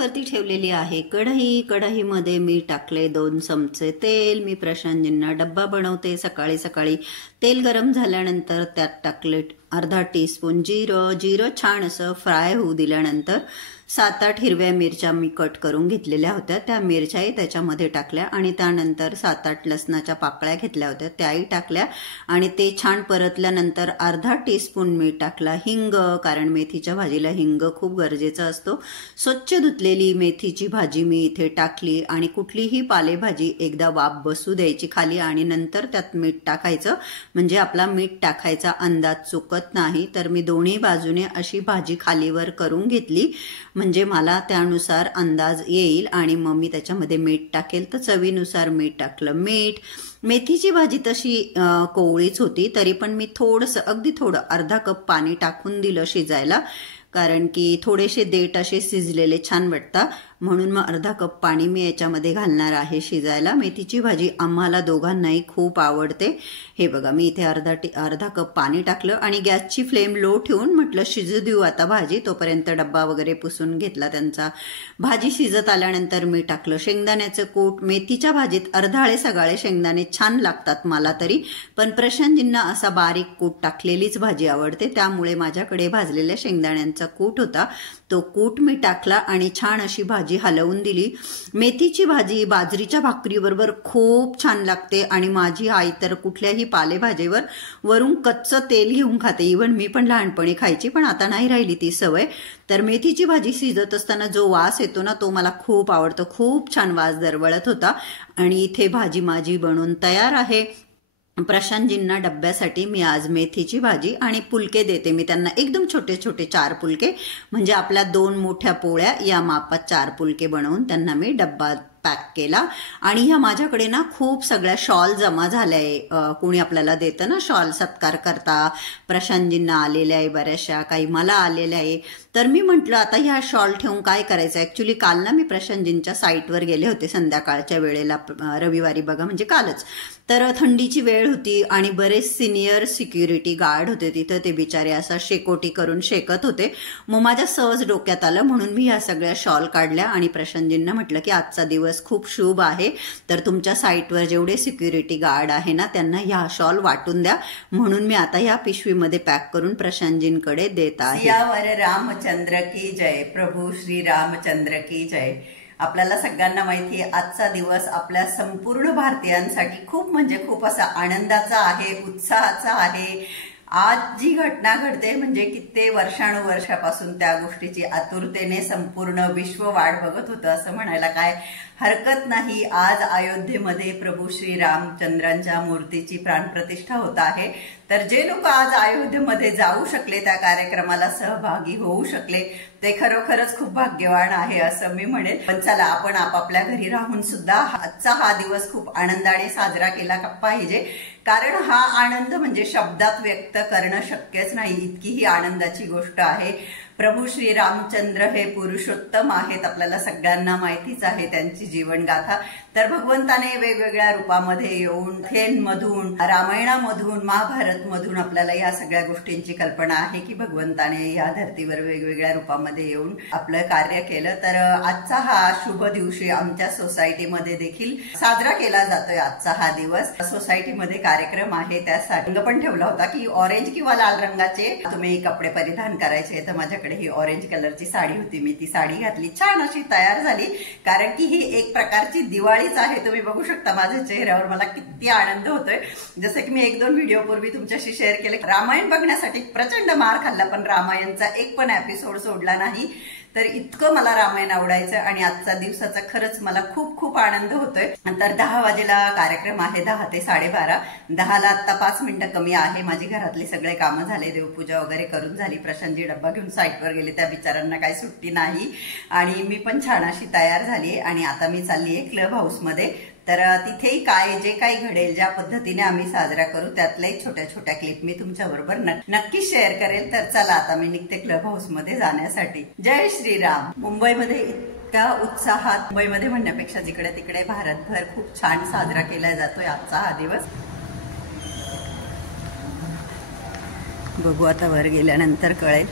गॅसवरती ठेवलेली आहे कढई. कढईमध्ये मी टाकले 2 चमचे तेल. मी प्रशांतजींना डब्बा बनवते. सकाळी सकाळी तेल गरम झाल्यानंतर त्यात टाकले अर्धा टीस्पून जिरं. जिरं छान असं फ्राय होऊ दिल्यानंतर 7-8 हिरव्या मिरच्या मी कट करून घेतलेल्या होत्या, त्या मिरच्याही त्याच्यामध्ये टाकल्या आणि त्यानंतर 7-8 लसणाच्या पाकळ्या घेतल्या होत्या, त्याही टाकल्या आणि ते छान परतल्यानंतर अर्धा टीस्पून मीठ टाकला. हिंग, कारण मेथीच्या भाजीला हिंग खूप गरजेचा असतो. स्वच्छ धुतलेली मेथीची भाजी मी इथे टाकली आणि कुठलीही पालेभाजी एकदा वाफ बसू द्यायची खाली आणि नंतर त्यात मीठ टाकायचं, म्हणजे आपला मीठ टाकायचा अंदाज चुकत नाही. तर मी दोन्ही बाजूने अशी भाजी खालीवर करून घेतली, म्हणजे मला त्यानुसार अंदाज येईल आणि मग मी त्याच्यामध्ये मीठ टाकेल. तर चवीनुसार मीठ टाकलं. मेथीची भाजी तशी कोवळीच होती, तरी पण मी थोडंसं, अगदी थोडं, अर्धा कप पाणी टाकून दिलं शिजायला, कारण की थोडेसे देठ असे शिजलेले छान वाटतात, म्हणून मग अर्धा कप पाणी मी याच्यामध्ये घालणार आहे शिजायला. मेथीची भाजी आम्हाला दोघांनाही खूप आवडते. हे बघा, मी इथे अर्धा कप पाणी टाकलं आणि गॅसची फ्लेम लो ठेवून म्हटलं शिजू देऊ आता भाजी. तोपर्यंत डब्बा वगैरे पुसून घेतला त्यांचा. भाजी शिजत आल्यानंतर मी टाकलं शेंगदाण्याचं कूट. मेथीच्या भाजीत अर्धाळे सगळे शेंगदाणे छान लागतात मला तरी, पण प्रशांतजींना असा बारीक कूट टाकलेलीच भाजी आवडते, त्यामुळे माझ्याकडे भाजलेल्या शेंगदाण्यांचा कूट होता, तो कूट मी टाकला आणि छान अशी भाजी हलवून दिली. मेथीची भाजी बाजरीच्या भाकरीबरोबर खूप छान लागते आणि माझी आई तर कुठल्याही पालेभाजीवर वरून कच्चं तेल घेऊन खाते. इव्हन मी पण लहानपणी खायची, पण आता नाही राहिली ती सवय. तर मेथीची भाजी शिजत असताना जो वास येतो ना, तो मला खूप आवडतो. खूप छान वास दरवळत होता आणि इथे भाजी माझी बनून तयार आहे. प्रशांतजींना डब्यासाठी मी आज मेथीची भाजी आणि पुलके देते. मी त्यांना एकदम छोटे छोटे 4 पुलके, म्हणजे आपल्या 2 मोठ्या पोळ्या या मापात 4 पुलके बनवून त्यांना मी डब्बा पॅक केला. आणि ह्या माझ्याकडे ना खूप सगळ्या शॉल जमा झाल्या. कोणी आपल्याला देतं ना शॉल सत्कार करता, प्रशांतजींना आलेल्या आहे बऱ्याचशा, काही मला आलेल्या आहे. तर मी म्हटलं आता ह्या शॉल ठेवून काय करायचं. ऍक्च्युली काल ना मी प्रशांतजींच्या साईटवर गेले होते संध्याकाळच्या वेळेला, रविवारी बघा, म्हणजे कालच. तर थंडीची वेळ होती आणि बरेच सिनियर सिक्युरिटी गार्ड होते तिथं. ते बिचारे असा शेकोटी करून शेकत होते. मग माझ्या सहज डोक्यात आलं, म्हणून मी ह्या सगळ्या शॉल काढल्या आणि प्रशांतजींना म्हटलं की आजचा दिवस खूप शुभ आहे, तर तुमच्या साईटवर जेवढे सिक्युरिटी गार्ड आहे ना त्यांना ह्या शॉल वाटून द्या. म्हणून मी आता ह्या पिशवीमध्ये पॅक करून प्रशांतजींकडे देत आहे. सियावर रामचंद्र की जय, प्रभू श्री रामचंद्र की जय. आपल्याला सगळ्यांना माहिती आहे आजचा दिवस आपल्या संपूर्ण भारतीयांसाठी खूप म्हणजे खूप असा आनंदाचा आहे, उत्साहाचा आहे. आज जी घटना घडते म्हणजे किती वर्षानुवर्षापासून त्या गोष्टीची आतुरतेने संपूर्ण विश्व वाट बघत होतं असं म्हणायला काय हरकत नाही. आज अयोध्येमध्ये प्रभू श्री रामचंद्रांच्या मूर्तीची प्राणप्रतिष्ठा होत आहे. तर जे लोक आज अयोध्येमध्ये जाऊ शकले, त्या कार्यक्रमाला सहभागी होऊ शकले, ते खरोखरच खूप भाग्यवान आहे असं मी म्हणेन. पण चला, आपण आपापल्या घरी राहून सुद्धा आजचा हा दिवस खूप आनंदाने साजरा केला पाहिजे, कारण हा आनंद म्हणजे शब्दात व्यक्त करणं शक्यच नाही, इतकी ही आनंदाची गोष्ट आहे. प्रभू श्री रामचंद्र हे पुरुषोत्तम आहेत, आपल्याला सगळ्यांना माहितीच आहे त्यांची जीवनगाथा. तर भगवंताने वेगवेगळ्या रूपामध्ये येऊन मधून, रामायणामधून, महाभारत मधून आपल्याला या सगळ्या गोष्टींची कल्पना आहे की भगवंताने या धर्तीवर वेगवेगळ्या रूपामध्ये येऊन आपलं कार्य केलं. तर आजचा हा शुभ दिवशी आमच्या सोसायटीमध्ये देखील साजरा केला जातोय. आजचा हा दिवस सोसायटीमध्ये कार्यक्रम आहे, त्यासाठी रंग पण ठेवला होता की ऑरेंज किंवा लाल रंगाचे तुम्ही कपडे परिधान करायचे. तर माझ्याकडे ही ऑरेंज कलरची साडी होती, मी ती साडी घातली, छान अशी तयार झाली, कारण की ही एक प्रकारची दिवाळीच आहे. तुम्ही बघू शकता माझ्या चेहऱ्यावर मला किती आनंद होतोय. जसं की मी 1-2 व्हिडिओ पूर्वी तुमच्याशी शेअर केले, रामायण बघण्यासाठी प्रचंड मार खाल्ला, पण रामायणचा एक पण एपिसोड सोडला नाही. तर इतकं मला रामायण आवडायचं आणि आजचा दिवसाचा खरंच मला खूप खूप आनंद होतोय. नंतर 10 वाजेला कार्यक्रम आहे, 10 ते 12:30. 10ला आता 5 मिनिटं कमी आहे. माझी घरातली सगळे कामं झाले, देवपूजा वगैरे करून झाली. प्रशांतजी डब्बा घेऊन साईटवर गेले, त्या बिचारांना काही सुट्टी नाही आणि मी पण छान अशी तयार झाली आणि आता मी चाललीये क्लब हाऊसमध्ये. तर तिथेही काय जे काही घडेल, ज्या पद्धतीने आम्ही साजरा करू, त्यातल्या छोट्या छोट्या क्लिप मी तुमच्या बरोबर नक्की शेअर करेल. तर चला, आता मी निघते क्लब हाऊस मध्ये जाण्यासाठी. जय श्रीराम. मुंबईमध्ये इतक्या उत्साहात, मुंबईमध्ये म्हणण्यापेक्षा जिकडे तिकडे भारतभर खूप छान साजरा केला जातोय आजचा हा दिवस. बघू आता वर गेल्यानंतर कळेल.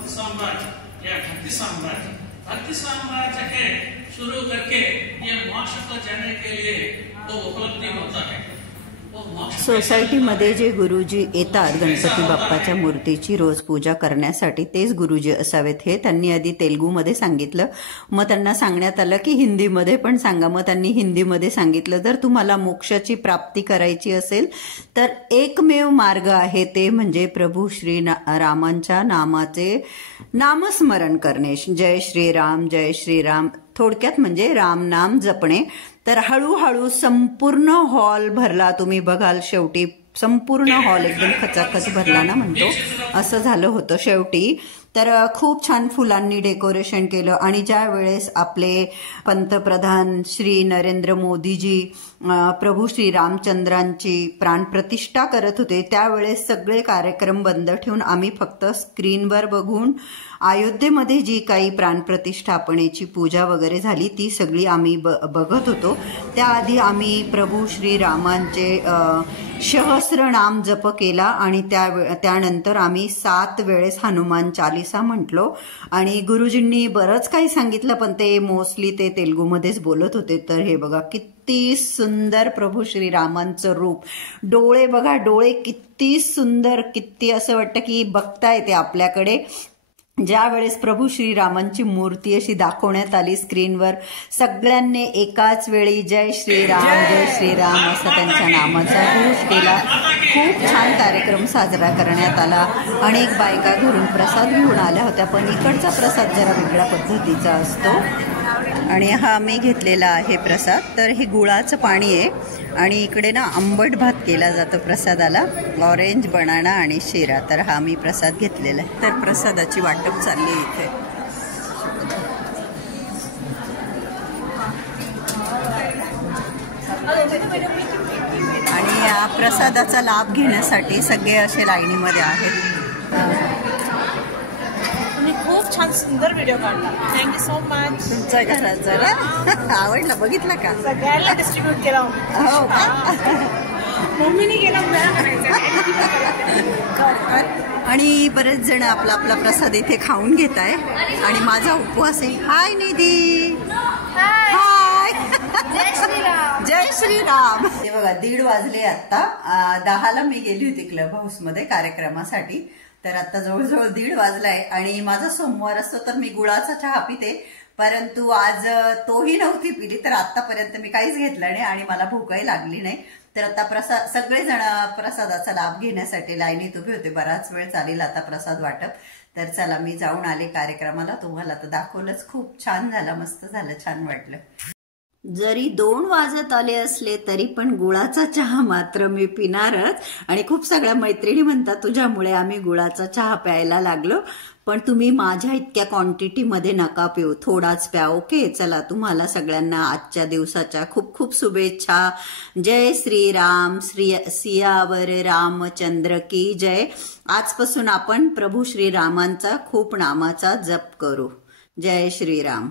भक्ति साम्राज्य या भक्ति साम्राज्य के शुरू करके ये मोक्ष को जाने के लिए वो उपलब्धि होता है। सोसायटीमध्ये जे गुरुजी येतात गणपती बाप्पाच्या मूर्तीची रोज पूजा करण्यासाठी, तेच गुरुजी असावेत हे त्यांनी आधी तेलुगूमध्ये सांगितलं. मग त्यांना सांगण्यात आलं की हिंदीमध्ये पण सांगा. मग त्यांनी हिंदीमध्ये सांगितलं, जर तुम्हाला मोक्षाची प्राप्ती करायची असेल तर एकमेव मार्ग आहे, ते म्हणजे प्रभू श्री रामांच्या नामाचे नामस्मरण करणे. जय श्रीराम जय श्रीराम, थोडक्यात म्हणजे राम नाम जपणे. तर हळूहळू संपूर्ण हॉल भरला. तुम्ही बघाल शेवटी संपूर्ण हॉल एकदम खचाखच भरला ना म्हणतो, असं झालं होतं शेवटी. तर खूप छान फुलांनी डेकोरेशन केलं. आणि ज्या वेळेस आपले पंतप्रधान श्री नरेंद्र मोदीजी प्रभू श्री रामचंद्रांची प्राणप्रतिष्ठा करत होते, त्यावेळेस सगळे कार्यक्रम बंद ठेवून आम्ही फक्त स्क्रीनवर बघून अयोध्येमध्ये जी काही प्राणप्रतिष्ठापनेची पूजा वगैरे झाली ती सगळी आम्ही बघत होतो. त्याआधी आम्ही प्रभू श्री रामांचे सहस्र नाम जप केला आणि त्यानंतर आम्ही 7 वेळेस हनुमान चालीसा म्हटलो. आणि गुरुजींनी बरंच काही सांगितलं, पण ते मोस्टली ते तेलुगूमध्येच बोलत होते. तर हे बघा किती सुंदर प्रभू श्रीरामांचं रूप. डोळे बघा, डोळे किती सुंदर, किती असं वाटतं की बघता येते आपल्याकडे. ज्या वेळेस प्रभू श्रीरामांची मूर्ती अशी दाखवण्यात आली स्क्रीनवर, सगळ्यांनी एकाच वेळी जय श्रीराम असा त्यांच्या नामाचा घोष केला. खूप छान कार्यक्रम साजरा करण्यात आला. अनेक बायका घरून प्रसाद घेऊन आल्या होत्या, पण इकडचा प्रसाद जरा वेगळ्या पद्धतीचा असतो. आणि हा मी घेतलेला आहे प्रसाद. तर हे गुळाचं पाणी आहे आणि इकडे ना आंबट भात केला जातो प्रसादाला, ऑरेंज, बनाना आणि शिरा. तर हा मी प्रसाद घेतलेला आहे. तर प्रसादाची वाटप चालली इथे. आणि या प्रसादाचा लाभ घेण्यासाठी सगळे असे लाईनीमध्ये आहेत. खूप छान सुंदर व्हिडिओ काढला. Thank you so much. तुमच्या घरात जरा आवडला, बघितला का? सगळ्याला डिस्ट्रीब्यूट केला. हो का? मम्मीने केला. आणि बरेच जण आपला आपला प्रसाद इथे खाऊन घेत आहे. आणि माझा उपवास आहे. हाय निधी. हाय. जय श्रीराम. हे बघा 1:30 वाजले आता. 10ला मी गेली होती क्लब हाऊस मध्ये कार्यक्रमासाठी. तर आता जवळजवळ 1:30 वाजलाय. आणि माझा सोमवार असतो तर मी गुळाचा चहा पिते, परंतु आज तोही नव्हती पिली. तर आतापर्यंत मी काहीच घेतलं नाही आणि मला भूकही लागली नाही. तर आता सगळेजण प्रसादाचा लाभ घेण्यासाठी लाईनीत उभे होते. बराच वेळ चालेल आता प्रसाद वाटप. तर चला मी जाऊन आले कार्यक्रमाला. तुम्हाला तर दाखवलंच. खूप छान झालं, मस्त झालं, छान वाटलं. जरी 2 वाजत आले असले तरी पण गुळाचा चहा मात्र मी पिणारच. आणि खूप सगळ्या मैत्रिणी म्हणतात तुझ्यामुळे आम्ही गुळाचा चहा प्यायला लागलो, पण तुम्ही माझ्या इतक्या क्वांटिटीमध्ये नका पिऊ, थोडाच प्या. ओके. चला, तुम्हाला सगळ्यांना आजच्या दिवसाच्या खूप खूप शुभेच्छा. जय श्रीराम. सियावर रामचंद्र की जय. आजपासून आपण प्रभू श्रीरामांचा खूप नामाचा जप करू. जय श्रीराम.